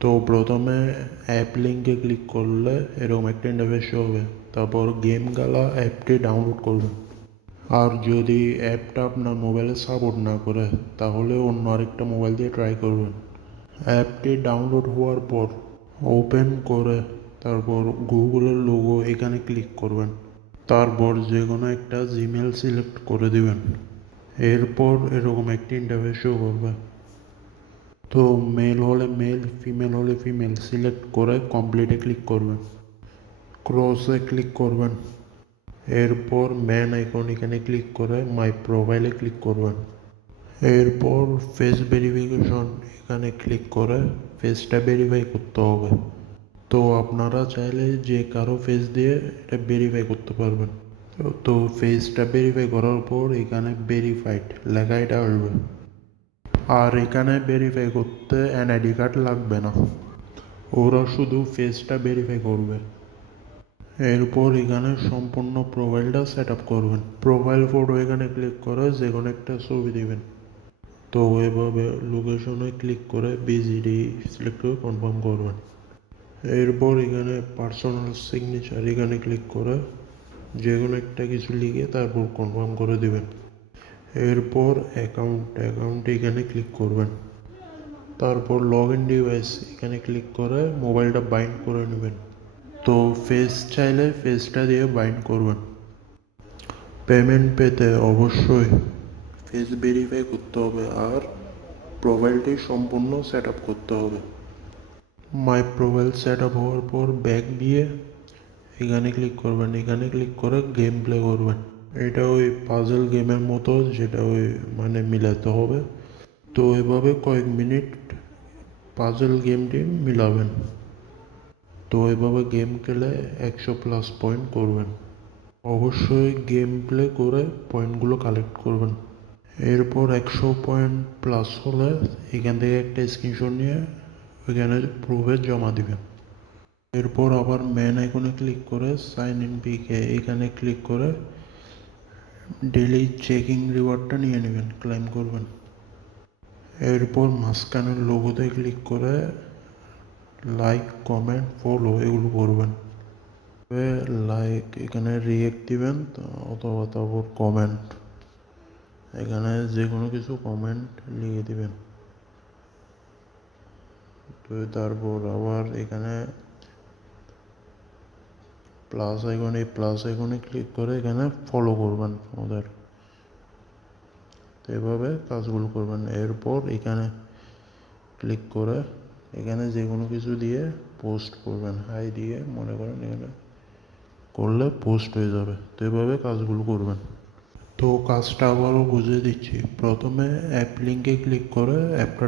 তো প্রথমে অ্যাপ লিঙ্কে ক্লিক করলে এরকম একটা ইন্টারফেস শো হবে। তারপর গেম গালা অ্যাপটি ডাউনলোড করবেন। আর যদি অ্যাপটা আপনার মোবাইলে সাপোর্ট না করে তাহলে অন্য আরেকটা মোবাইল দিয়ে ট্রাই করবেন। অ্যাপটি ডাউনলোড হওয়ার পর ওপেন করে তারপর গুগলের লোগো এখানে ক্লিক করবেন। তারপর যে কোনো একটা জিমেল সিলেক্ট করে দিবেন। এরপর এরকম একটি ইন্টারফেস শো করবে। তো মেল হলে মেল, ফিমেল হলে ফিমেল সিলেক্ট করে কমপ্লিটে ক্লিক করবেন। ক্রসে ক্লিক করবেন। এরপর ম্যান আইকন এখানে ক্লিক করে মাই প্রোফাইলে ক্লিক করবেন। এরপর ফেস ভেরিফিকেশন এখানে ক্লিক করে ফেসটা ভেরিফাই করতে হবে। তো আপনারা চাইলে যে কারো ফেস দিয়ে এটা ভেরিফাই করতে পারবেন। তো ফেসটা ভেরিফাই করার পর এখানে ভেরিফাইড লেখা এটা আসবে। আর এখানে ভেরিফাই করতে এনআইডি কার্ড লাগবে না, ওরা শুধু ফেসটা ভেরিফাই করবে। এরপর এখানে সম্পূর্ণ প্রোফাইলটা সেট আপ করবেন। প্রোফাইল ফটো এখানে ক্লিক করে যে কোনো একটা ছবি দিবেন। তো এভাবে লোকেশনে ক্লিক করে বিজিডি সিলেক্ট করে কনফার্ম করবেন। এরপর এখানে পার্সোনাল সিগনেচার এখানে ক্লিক করে যে কোনো একটা কিছু লিখে তারপর কনফার্ম করে দিবেন। এরপর অ্যাকাউন্ট এখানে ক্লিক করবেন। তারপর লগ ইন ডিভাইস এখানে ক্লিক করে মোবাইলটা বাইন্ড করে নেবেন। তো ফেস চাইলে ফেসটা দিয়ে বাইন্ড করবেন। পেমেন্ট পেতে অবশ্যই ফেস ভেরিফাই করতে হবে আর প্রোফাইলটি সম্পূর্ণ সেট আপ করতে হবে। মাই প্রোফাইল সেট আপ হওয়ার পর ব্যাক দিয়ে এখানে ক্লিক করবেন। এখানে ক্লিক করে গেম প্লে করবেন। এটা ওই পাজল গেমের মতো, যেটা ওই মানে মিলাতে হবে। তো এভাবে কয়েক মিনিট পাজল গেমটি মিলাবেন। তো এভাবে গেম খেলে 100+ পয়েন্ট করবেন। অবশ্যই গেম প্লে করে পয়েন্টগুলো কালেক্ট করবেন। এরপর 100+ পয়েন্ট হলে এখান থেকে একটা স্ক্রিনশট নিয়ে ওইখানে প্রুফে জমা দিবেন। এরপর আবার ম্যান আইকনে ক্লিক করে সাইন ইন পিকে এখানে ক্লিক করে ডেইলি চেকিং রিওয়ার্ডটা নিয়ে নেবেন, ক্লেম করবেন। এরপর মাঝখানের লোগোতে ক্লিক করে লাইক, কমেন্ট, ফলো এগুলো করবেন। লাইক এখানে রিয়েক্ট দিবেন অথবা তারপর কমেন্ট এখানে যে কোনো কিছু কমেন্ট লিখে দিবেন। তো তারপর আবার এখানে প্লাস আইকনে ক্লিক করে এখানে ফলো করবেন ওদের। তো এভাবে কাজগুলো করবেন। এরপর এখানে ক্লিক করে এখানে যে কোনো কিছু দিয়ে পোস্ট করবেন, হাই দিয়ে মনে করেন এখানে করলে পোস্ট হয়ে যাবে। তো এভাবে কাজগুলো করবেন। তো কাজটা আবারও বুঝিয়ে দিচ্ছি। প্রথমে অ্যাপ লিঙ্কে ক্লিক করে অ্যাপটা